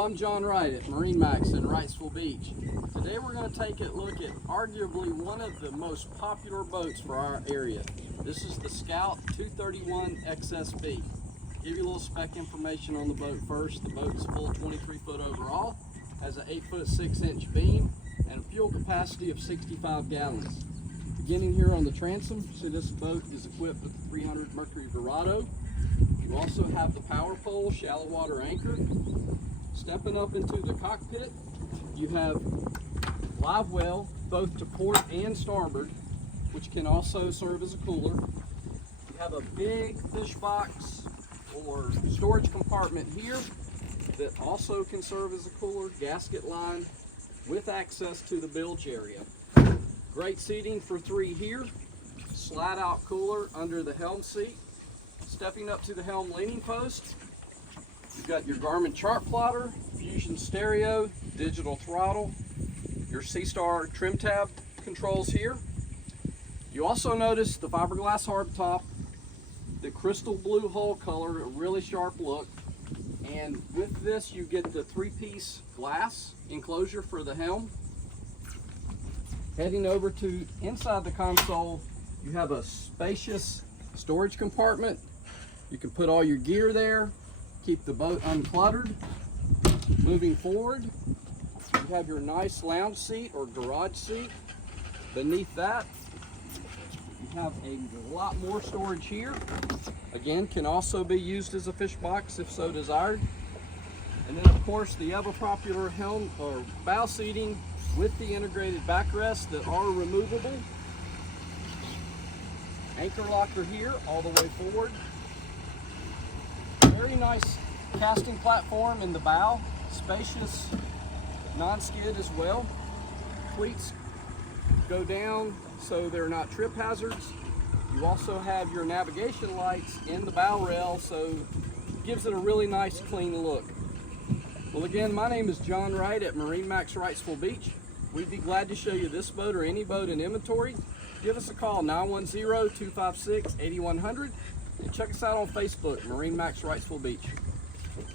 Hello, I'm John Wright at MarineMax in Wrightsville Beach. Today we're going to take a look at arguably one of the most popular boats for our area. This is the Scout 231 XSB. Give you a little spec information on the boat first. The boat's full 23 foot overall, has an 8 foot 6 inch beam, and a fuel capacity of 65 gallons. Beginning here on the transom, so this boat is equipped with a 300 Mercury Verado. You also have the power pole, shallow water anchor. Stepping up into the cockpit, you have live well both to port and starboard, which can also serve as a cooler. You have a big fish box or storage compartment here that also can serve as a cooler, gasket line with access to the bilge area. Great seating for 3 here, slide out cooler under the helm seat. Stepping up to the helm leaning post, you've got your Garmin chart plotter, Fusion stereo, digital throttle, your Sea-Star trim tab controls here. You also notice the fiberglass hardtop, the crystal blue hull color, a really sharp look. And with this, you get the 3-piece glass enclosure for the helm. Heading over to inside the console, you have a spacious storage compartment. You can put all your gear there, keep the boat uncluttered. Moving forward, you have your nice lounge seat or garage seat. Beneath that, you have a lot more storage here. Again, can also be used as a fish box if so desired. And then of course the ever popular helm or bow seating with the integrated backrests that are removable. Anchor locker here all the way forward. Very nice casting platform in the bow, spacious non-skid as well. Cleats go down so they're not trip hazards. You also have your navigation lights in the bow rail, so it gives it a really nice clean look. Well, again, my name is John Wright at MarineMax Wrightsville Beach. We'd be glad to show you this boat or any boat in inventory. Give us a call, 910-256-8100. And check us out on Facebook, MarineMax Wrightsville Beach.